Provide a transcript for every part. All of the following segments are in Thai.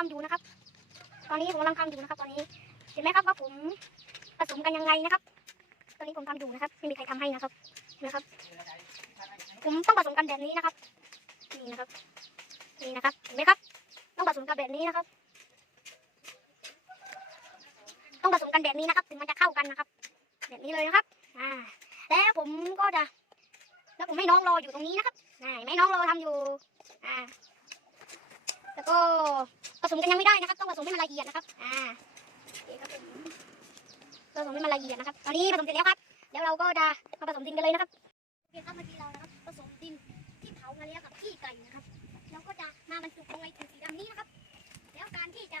ำลังทำอยู่นะครับ ตอนนี้ผมกำลังทำอยู่นะครับ ตอนนี้เห็นไหมครับว่าผมผสมกันยังไงนะครับ ตอนนี้ผมทำอยู่นะครับไม่มีใครทำให้นะครับนะครับ ผมต้องผสมกันแบบนี้นะครับนี่นะครับนี่นะครับเห็นไหมครับ ต้องผสมกันแบบนี้นะครับ ต้องผสมกันแบบนี้นะครับ ถึงมันจะเข้ากันนะครับ แบบนี้เลยนะครับอ่าแล้วผมก็จะแล้วผมให้น้องรออยู่ตรงนี้นะครับอ่าเห็นไหมน้องรอทำอยู่อ่าแล้วก็ ผสมกันยังไม่ได้นะครับ ต้องผสมให้มันละเอียดนะครับ อ่าผมผสมให้มันละเอียดนะครับ ตอนนี้ผสมเสร็จแล้วครับ เดี๋ยวเราก็จะมาผสมดินกันเลยนะครับโอเคครับเมื่อกี้เรานะครับผสมดินที่เผามาแล้วกับขี้ไก่นะครับ เราก็จะมาบรรจุลงในถุงสีดำนี้นะครับ แล้วการที่จะ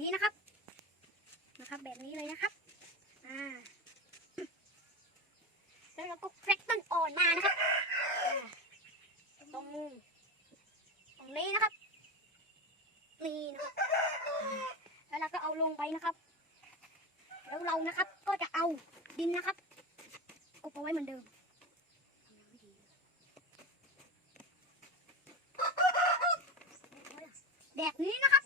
นี้นะครับ นะครับ แบบนี้เลยนะครับ อ่า แล้วเราก็แคร็กต้นอ่อนมานะครับอ่าตรงตรงนี้นะครับ นี่นะครับ แล้วเราก็เอาลงไปนะครับ แล้วเรานะครับก็จะเอาดินนะครับกบเอาไว้เหมือนเดิมแบบนี้นะครับ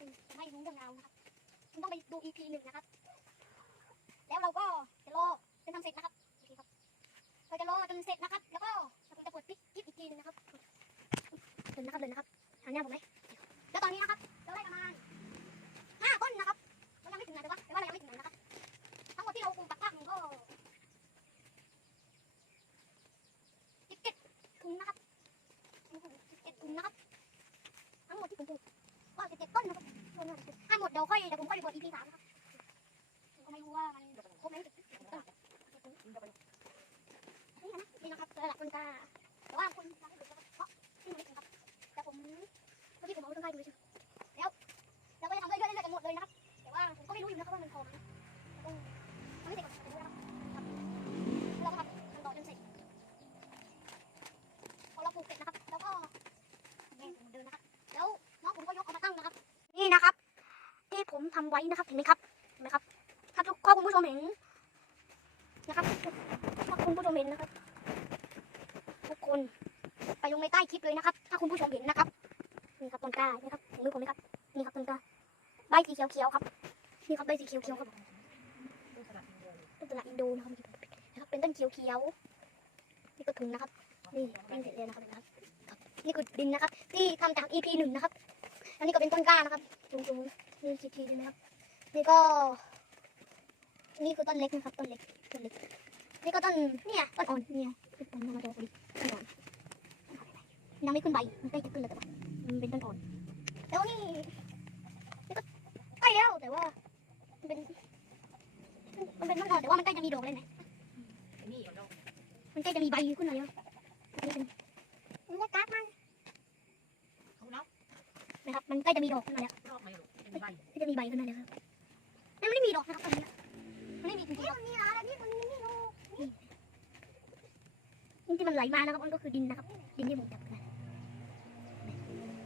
คุณจะไม่รู้เรื่องราวนะครับ คุณต้องไปดู EP หนึ่งนะครับ แล้วเราก็จะรอจนทำเสร็จนะครับโอเคครับ เราจะรอจนเสร็จนะครับ แล้วก็คุณจะเปิดปิดคลิปอีกทีนึงนะครับเดินนะครับเดินนะครับหันหน้ผมไหมแล้วตอนนี้นะครับ เราได้ประมาณห้าต้นนะครับ เรายังไม่ถึงไหนแต่ว่าแต่ว่าเรายังไม่ถึงไหนนะครับ ทั้งหมดที่เราปลูกปักภาคหนึ่งก็สิบเจ็ดถุงนะครับสิบเจ็ดถุงนะครับ ทั้งหมดที่ผมปลูกก็สิบเจ็ดต้นนะครับต้นละ17ถ้าหม ดเดี๋ยวค่อยเดี๋ยวผมค่อยไปกด EP สามนะครับผมก็ไม่รู้ว่ามันครบไหมนี่นะนี่นะครับระดับคนกล้าแต่ว่าคุณตาไม่ถึงนะครับเพราะที่มันไม่ถึงครับแต่ผมเมื่อกี้ผมเอาต้นกล้าดูเฉยแล้วเราก็จะทำเรื่อยๆเรื่อยๆกันหมดเลยนะครับแต่ว่าผมก็ไม่รู้อยู่นะครับว่ามันพอไหม ทำไว้นะครับ เห็นไหมครับเห็นไหมครับ ถ้าทุกข้อคุณผู้ชมเห็นนะครับถ้าคุณผู้ชมเห็นนะครับ ทุกคนไปลงในใต้คลิปเลยนะครับ ถ้าคุณผู้ชมเห็นนะครับนี่ครับต้นกล้านี่ครับเห็นมือผมไหมครับนี่ครับต้นกล้าใบสีเขียวๆครับนี่ครับใบสีเขียวๆครับต้นสลับอินเดียต้นตลาดอินโดนะครับนะครับ เป็นต้นเขียวๆนี่ก็ถุงนะครับนี่เป็นเสร็จแล้วนะครับนะครับครับนี่คือดินนะครับ ที่ทำจาก EP หนึ่งนะครับ อันนี้ก็เป็นต้นกล้านะครับสูงๆ นี่ทีๆดูนะครับ นี่ก็ นี่คือต้นเล็กนะครับ ต้นเล็ก ต้นเล็ก นี่ก็ต้น เนี่ย ต้นอ่อน เนี่ยต้นอ่อนมาดอกดิต้นอ่อนยังไม่ขึ้นใบ มันใกล้จะขึ้นแล้วแต่ว่ามันเป็นต้นอ่อน แล้วนี่นี่ก็ใกล้แล้วแต่ว่า มันเป็น มันเป็นต้นอ่อนแต่ว่ามันใกล้จะมีดอกเลยนะนี่เอาดอกมันใกล้จะมีใบขึ้นแล้วอันนี้เป็นมันเล็กกัดมัน นะครับ มันใกล้จะมีดอกขึ้นมาแล้วรอบไม่หรอกเป็นใบใกล้จะมีใบขึ้นมาแล้วครับมันไม่ได้มีดอกนะครับตอนนี้มันไม่มีจริงๆมันมีอะไรนี่มันมีดูนี่ที่มันไหลมานะครับมันก็คือดินนะครับ ดินที่ผมจับนะ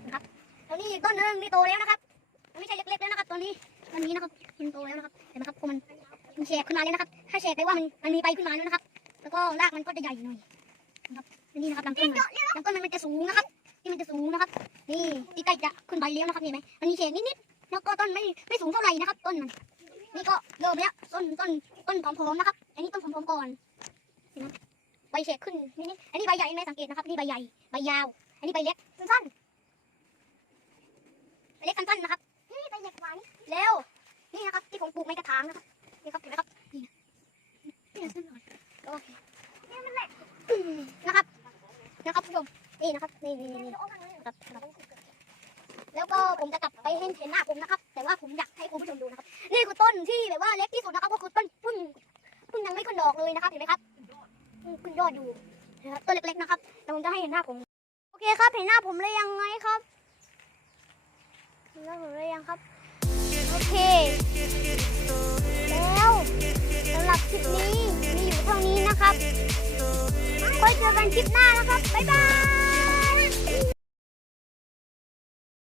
นะครับแล้วนี่ต้นหนึงนี่โตแล้วนะครับมันไม่ใช่เล็กๆแล้วนะครับตอนนี้ตอนนี้นะครับมันโตแล้วนะครับเห็นไหมครับพอมันมันแฉกขึ้นมาแล้วนะครับ ถ้าแฉกแปว่ามันมันมีใบขึ้นมาแล้วนะครับ แล้วก็รากมันก็จะใหญ่หน่อยนะครับนี่นะครับลำต้นลำต้นมันมันจะสูงนะครับนี่มันจะสูงนะครับ นี่ที่ใกล้จะขึ้นใบแล้วนะครับเห็นไหมมันมีแฉกนิดๆแล้วก็ต้นไม่ไม่สูงเท่าไหร่นะครับ ต้นมันนี่ก็เริ่มแล้วต้นต้นต้นผอมๆนะครับ อันนี้ต้นผอมๆก่อนนไหมใบแฉกขึ้นนิดๆอันนี้ใบใหญ่ไหมสังเกตนะครับนี่ใบใหญ่ใบยาว อันนี้ใบเล็กสั้นๆใบเล็กสั้นๆนะครับนี่ใบเล็กกว่านี่แล้วนี่นะครับที่ผมปลูกในกระถางนะครับนี่ครับเห็นไหมครับนี่นะนี่นะสั้นหน่อยโอเคนี่มันเล็กนะครับนะครับผู้ชมนี่นะครับนี่นี่นี่นี่นะครับนะครับแล้ว แล้วก็ผม จะกลับไปให้เห็นหน้าผมนะครับ แต่ว่าผมอยากให้คุณผู้ชมดูนะครับ นี่คือต้นที่แบบว่าเล็กที่สุดนะครับก็คือต้นพึ่งพึ่งยังไม่ขึ้นดอกเลยนะครับ เห็นไหมครับพึ่งขึ้นยอดอยู่นะครับต้นเล็กๆนะครับ แต่ผมจะให้เห็นหน้าผม โอเคครับ เห็นหน้าผมเลยยังไงครับเห็นหน้าผมเลยยังครับ โอเค แล้วสำหรับคลิปนี้มีอยู่เท่านี้นะครับไว้เจอกันคลิปหน้านะครับ บ๊ายบาย